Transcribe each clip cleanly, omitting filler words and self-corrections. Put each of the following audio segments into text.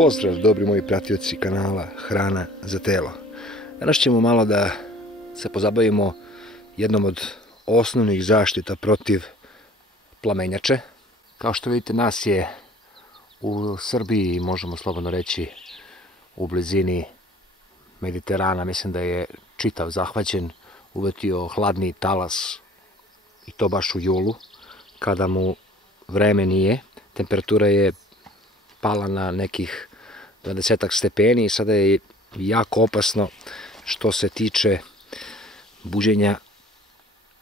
Pozdrav, dobri moji pratioci kanala Hrana za telo. Danas ćemo malo da se pozabavimo jednom od osnovnih zaštita protiv plamenjače. Kao što vidite, nas je u Srbiji, možemo slobodno reći, u blizini Mediterana. Mislim da je čitav zahvaćen, uvetio hladni talas, i to baš u julu, kada mu vreme nije. Temperatura je pala na nekih 20 stepeni i sada je jako opasno što se tiče buđenja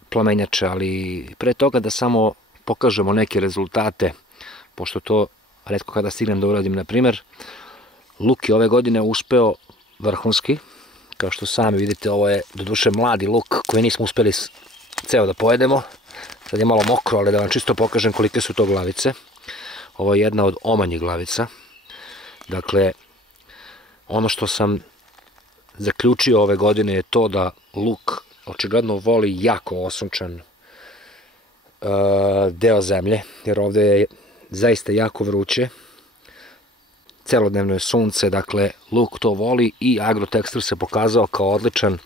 plamenjače, ali pre toga da samo pokažemo neke rezultate, pošto to retko kada stignem da uradim. Na primer, luk je ove godine uspeo vrhunski. Kao što sami vidite, ovo je doduše mladi luk koji nismo uspeli ceo da pojedemo. Sad je malo mokro, ali da vam čisto pokažem kolike su to glavice. Ovo je jedna od omanjih glavica. Dakle, ono što sam zaključio ove godine je to da luk očigledno voli jako osunčan deo zemlje, jer ovde je zaista jako vruće. Celodnevno je sunce, dakle luk to voli i Agrotekstil se pokazao kao odličan,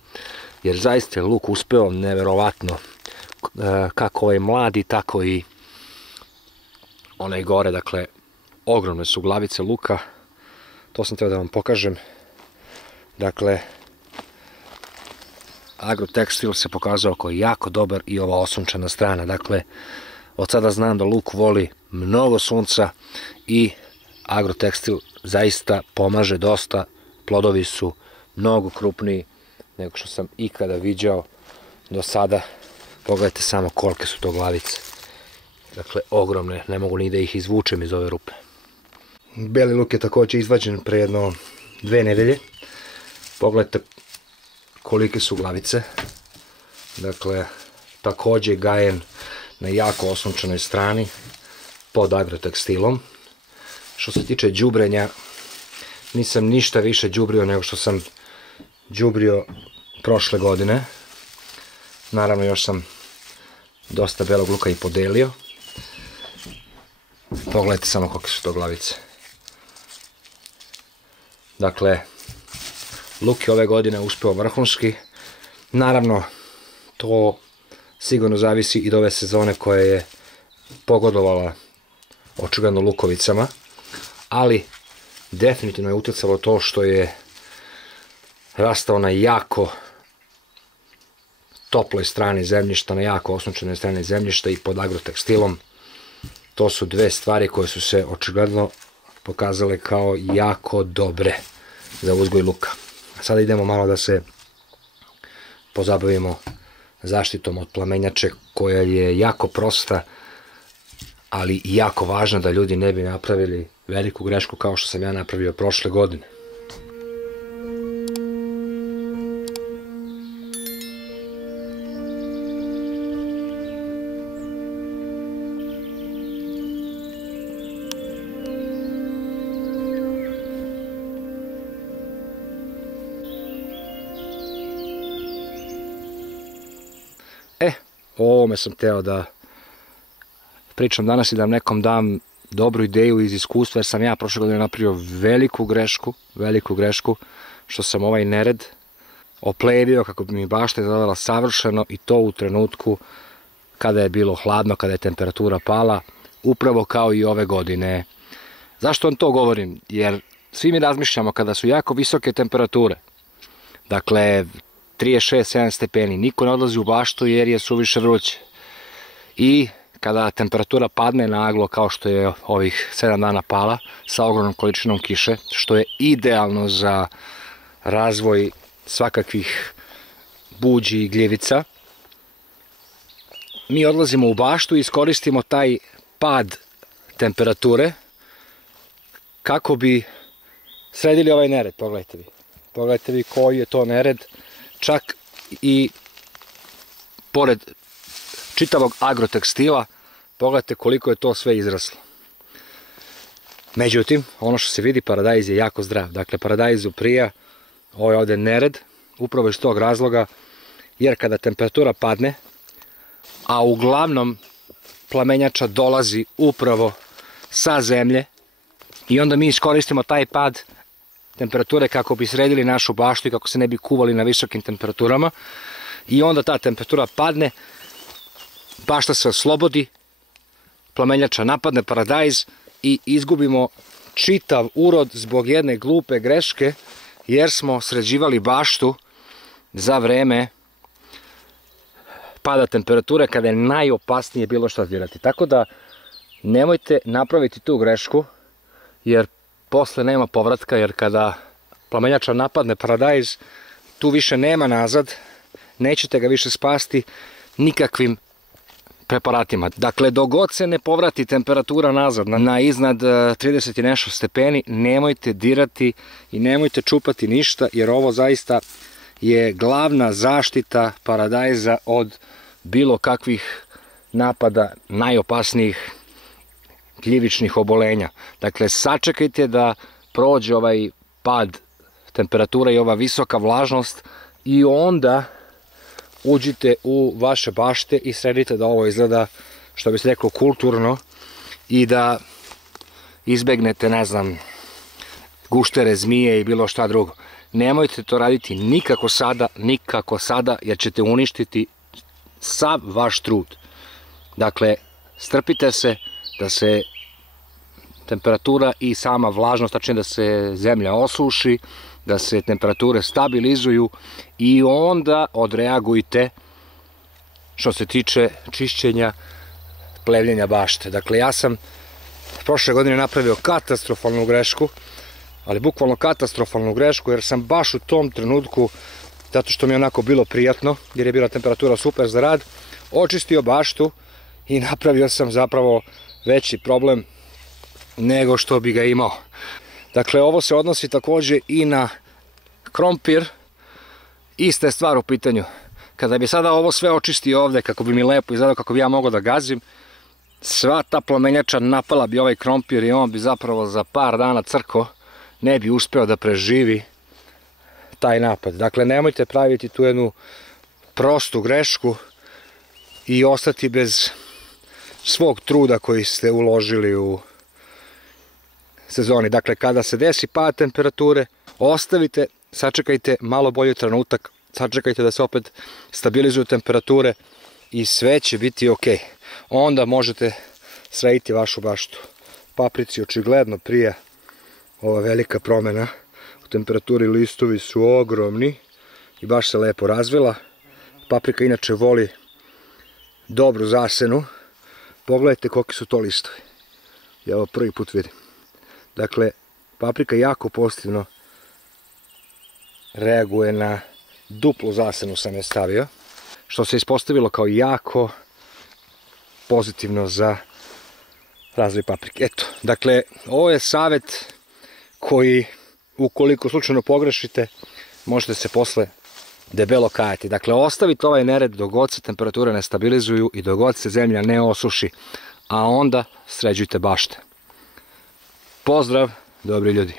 jer zaista je luk uspeo neverovatno, kako ovaj mladi, tako i onaj gore. Dakle, ogromne su glavice luka, to sam teo da vam pokažem. Dakle, Agrotekstil se pokazao kao jako dobar i ova osunčana strana. Dakle, od sada znam da luk voli mnogo sunca i Agrotekstil zaista pomaže dosta. Plodovi su mnogo krupniji nego što sam ikada viđao do sada. Pogledajte samo kolike su to glavice. Dakle, ogromne, ne mogu ni da ih izvučem iz ove rupe. Beli luk je također izvađen pre jedno 2 nedelje. Pogledajte kolike su glavice. Dakle, također gajen na jako osunčanoj strani pod Agrotekstilom. Što se tiče đubrenja, nisam ništa više đubrio nego što sam đubrio prošle godine. Naravno, još sam dosta belog luka i podelio. Pogledajte samo kolike su to glavice. Dakle, luk je ove godine uspeo vrhunski. Naravno, to sigurno zavisi i od ove sezone koja je pogodovala očigledno lukovicama, ali definitivno je uticalo to što je rastao na jako toploj strani zemljišta, na jako osunčanoj strani zemljišta i pod Agrotekstilom. To su dve stvari koje su se očigledno pokazale kao jako dobre za uzgoj luka. Sada idemo malo da se pozabavimo zaštitom od plamenjače, koja je jako prosta, ali i jako važna da ljudi ne bi napravili veliku grešku kao što sam ja napravio prošle godine. O ovome sam teo da pričam danas i da vam nekom dam dobru ideju iz iskustva, jer sam ja prošle godine napravio veliku grešku, što sam ovaj nered oplevio kako bi mi bašta izgledala savršeno, i to u trenutku kada je bilo hladno, kada je temperatura pala, upravo kao i ove godine. Zašto vam to govorim? Jer svi mi razmišljamo kada su jako visoke temperature, dakle 36-7 stepeni, niko ne odlazi u baštu jer je suviše vruće. I kada temperatura padne naglo, kao što je ovih 7 dana pala, sa ogromnom količinom kiše, što je idealno za razvoj svakakvih buđi i gljivica, mi odlazimo u baštu i iskoristimo taj pad temperature kako bi sredili ovaj nered. Pogledajte vi koji je to nered. Čak i pored čitavog Agrotekstila, pogledajte koliko je to sve izraslo. Međutim, ono što se vidi, paradajz je jako zdrav. Dakle, paradajzu prija, ovo je ovde nered, upravo iz tog razloga, jer kada temperatura padne, a uglavnom plamenjača dolazi upravo sa zemlje, I onda mi iskoristimo taj pad temperature kako bi sredili našu baštu i kako se ne bi kuvali na visokim temperaturama. I onda ta temperatura padne, bašta se oslobodi, plamenjača napadne paradajz i izgubimo čitav urod zbog jedne glupe greške, jer smo sređivali baštu za vreme pada temperature kada je najopasnije bilo šta dirati. Tako da nemojte napraviti tu grešku, jer posle nema povratka, jer kada plamenjača napadne paradajz, tu više nema nazad, nećete ga više spasti nikakvim preparatima. Dakle, dok god se ne povrati temperatura nazad na iznad 30 i nešto stepeni, nemojte dirati i nemojte čupati ništa, jer ovo zaista je glavna zaštita paradajza od bilo kakvih napada najopasnijih gljivičnih obolenja. Dakle, sačekajte da prođe ovaj pad temperatura i ova visoka vlažnost i onda uđite u vaše bašte i sredite da ovo izgleda, što bi se reklo, kulturno i da izbegnete, ne znam, guštere, zmije i bilo šta drugo. Nemojte to raditi nikako sada, jer ćete uništiti sav vaš trud. Dakle, strpite se da se temperatura i sama vlažnost, tačnije da se zemlja osuši, da se temperature stabilizuju i onda odreagujte što se tiče čišćenja, plevljenja bašte. Dakle, ja sam prošle godine napravio katastrofalnu grešku, ali bukvalno katastrofalnu grešku, jer sam baš u tom trenutku, zato što mi je onako bilo prijatno, jer je bila temperatura super za rad, očistio baštu i napravio sam zapravo veći problem nego što bi ga imao. Dakle, ovo se odnosi također i na krompir. Ista je stvar u pitanju. Kada bi sada ovo sve očistio ovde, kako bi mi lepo izgledalo, kako bi ja mogao da gazim, sva ta plamenjača napala bi ovaj krompir i on bi zapravo za par dana crko, ne bi uspeo da preživi taj napad. Dakle, nemojte praviti tu jednu prostu grešku i ostati bez svog truda koji ste uložili u sezoni. Dakle, kada se desi pad temperature, ostavite, sačekajte malo bolji trenutak, sačekajte da se opet stabilizuju temperature i sve će biti ok. Onda možete srediti vašu baštu. Paprici očigledno prija ova velika promjena u temperaturi, listovi su ogromni i baš se lepo razvila. Paprika inače voli dobru zasenu. Pogledajte koliki su to listovi. Ja ovo prvi put vidim. Dakle, paprika jako pozitivno reaguje na duplu zasenu, sam je stavio, što se ispostavilo kao jako pozitivno za razvoj paprike. Eto, dakle, ovo je savjet koji, ukoliko slučajno pogrešite, možete se posle debelo kajati. Dakle, ostavite ovaj nered dok god se temperature ne stabilizuju i dok god se zemlja ne osuši, a onda sređujte bašte. Pozdrav, dobri ljudi!